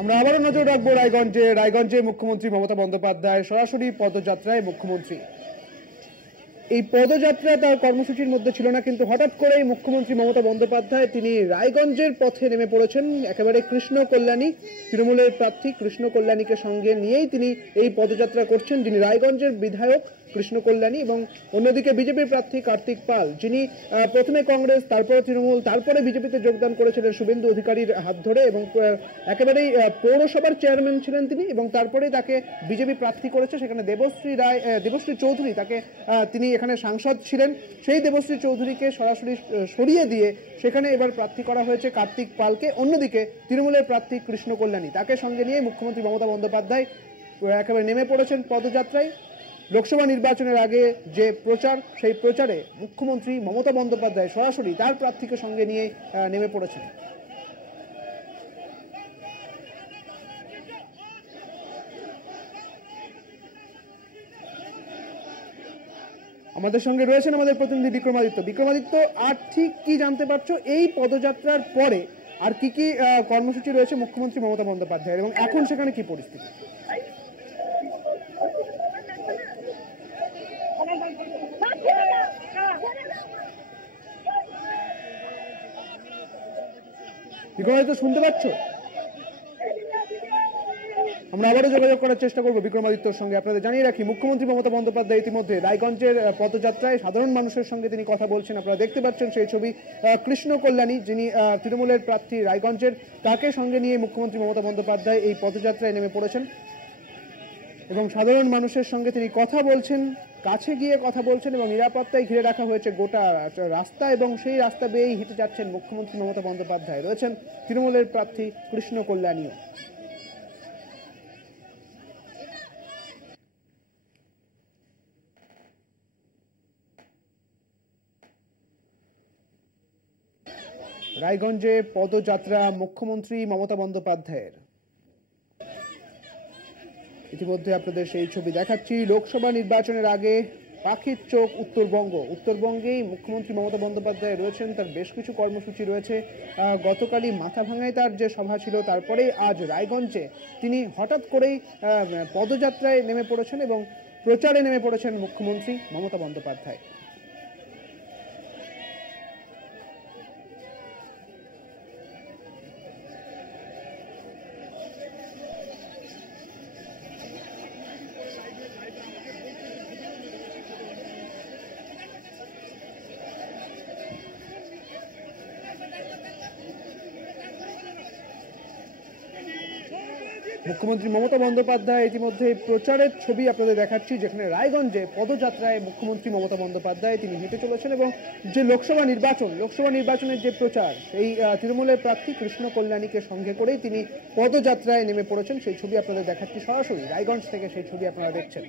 আমরা আবারও নজর রাখবো রায়গঞ্জে মুখ্যমন্ত্রী মমতা বন্দ্যোপাধ্যায় সরাসরি পদযাত্রায় মুখ্যমন্ত্রী। এই পদযাত্রা তার কর্মসূচির মধ্যে ছিল না, কিন্তু হঠাৎ করেই মুখ্যমন্ত্রী মমতা বন্দ্যোপাধ্যায় তিনি রায়গঞ্জের পথে নেমে পড়েছেন। একেবারে কৃষ্ণ কল্যাণী, তৃণমূলের প্রার্থী কৃষ্ণ কল্যাণীকে সঙ্গে নিয়েই তিনি এই পদযাত্রা করছেন, যিনি রায়গঞ্জের বিধায়ক কৃষ্ণ কল্যাণী, এবং অন্যদিকে বিজেপির প্রার্থী কার্তিক পাল, যিনি প্রথমে কংগ্রেস, তারপরে তৃণমূল, তারপরে বিজেপিতে যোগদান করেছিলেন শুভেন্দু অধিকারীর হাত ধরে, এবং একেবারেই পৌরসভার চেয়ারম্যান ছিলেন তিনি, এবং তারপরেই তাকে বিজেপি প্রার্থী করেছে। সেখানে দেবশ্রী চৌধুরী তিনি এখানে সাংসদ ছিলেন, সেই দেবশ্রী চৌধুরীকে সরাসরি সরিয়ে দিয়ে সেখানে এবার প্রার্থী করা হয়েছে কার্তিক পালকে। অন্যদিকে তৃণমূলের প্রার্থী কৃষ্ণ কল্যাণী, তাকে সঙ্গে নিয়ে মুখ্যমন্ত্রী মমতা বন্দ্যোপাধ্যায় একেবারে নেমে পড়েছেন পদযাত্রায়। লোকসভা নির্বাচনের আগে যে প্রচার, সেই প্রচারে মুখ্যমন্ত্রী মমতা বন্দ্যোপাধ্যায় সরাসরি তার প্রার্থীকে সঙ্গে নিয়ে নেমে পড়েছেন। আমাদের সঙ্গে রয়েছেন আমাদের প্রতিনিধি বিক্রমাদিত্য। আর ঠিক কি জানতে পারছো এই পদযাত্রার পরে আর কি কি কর্মসূচি রয়েছে মুখ্যমন্ত্রী মমতা বন্দ্যোপাধ্যায়ের, এবং এখন সেখানে কি পরিস্থিতি? বিক্রমাদিত্য, শুনতে পাচ্ছ? আমরা আবারও যোগাযোগ করার চেষ্টা করবো বিক্রমাদিত্যর সঙ্গে। আপনাদের জানিয়ে রাখি, মুখ্যমন্ত্রী মমতা বন্দ্যোপাধ্যায় ইতিমধ্যে রায়গঞ্জের পদযাত্রায় সাধারণ মানুষের সঙ্গে তিনি কথা বলছেন। আপনারা দেখতে পাচ্ছেন সেই ছবি। কৃষ্ণ কল্যাণী, যিনি তৃণমূলের প্রার্থী রায়গঞ্জের, তাকে সঙ্গে নিয়ে মুখ্যমন্ত্রী মমতা বন্দ্যোপাধ্যায় এই পদযাত্রায় নেমে পড়েছেন এবং সাধারণ মানুষের সঙ্গে তিনি কথা বলছেন, কাছে গিয়ে কথা বলছেন, এবং নিরাপত্তায় ঘিরে রাখা হয়েছে গোটা রাস্তা, এবং সেই রাস্তা বেয়েই হেঁটে যাচ্ছেন মুখ্যমন্ত্রী মমতা বন্দ্যোপাধ্যায়। রয়েছেন তৃণমূলের প্রার্থী কৃষ্ণ কল্যাণীও। রায়গঞ্জে পদযাত্রা মুখ্যমন্ত্রী মমতা বন্দ্যোপাধ্যায়ের। ইতিমধ্যে আপনাদের সেই ছবি দেখাচ্ছি। লোকসভা নির্বাচনের আগে পাখির চোখ উত্তরবঙ্গেই মুখ্যমন্ত্রী মমতা বন্দ্যোপাধ্যায় রয়েছেন। তার বেশ কিছু কর্মসূচি রয়েছে। গতকালই মাথাভাঙায় তার যে সভা ছিল, তারপরেই আজ রায়গঞ্জে তিনি হঠাৎ করেই পদযাত্রায় নেমে পড়েছেন এবং প্রচারে নেমে পড়েছেন মুখ্যমন্ত্রী মমতা বন্দ্যোপাধ্যায়। মুখ্যমন্ত্রী মমতা বন্দ্যোপাধ্যায় ইতিমধ্যে প্রচারের ছবি আপনাদের দেখাচ্ছি, যেখানে রায়গঞ্জে পদযাত্রায় মুখ্যমন্ত্রী মমতা বন্দ্যোপাধ্যায় তিনি হেঁটে চলেছেন, এবং যে লোকসভা নির্বাচনের যে প্রচার, সেই তৃণমূলের প্রার্থী কৃষ্ণ কল্যাণীকে সঙ্গে করেই তিনি পদযাত্রায় নেমে পড়েছেন। সেই ছবি আপনাদের দেখাচ্ছি সরাসরি রায়গঞ্জ থেকে, সেই ছবি আপনারা দেখছেন।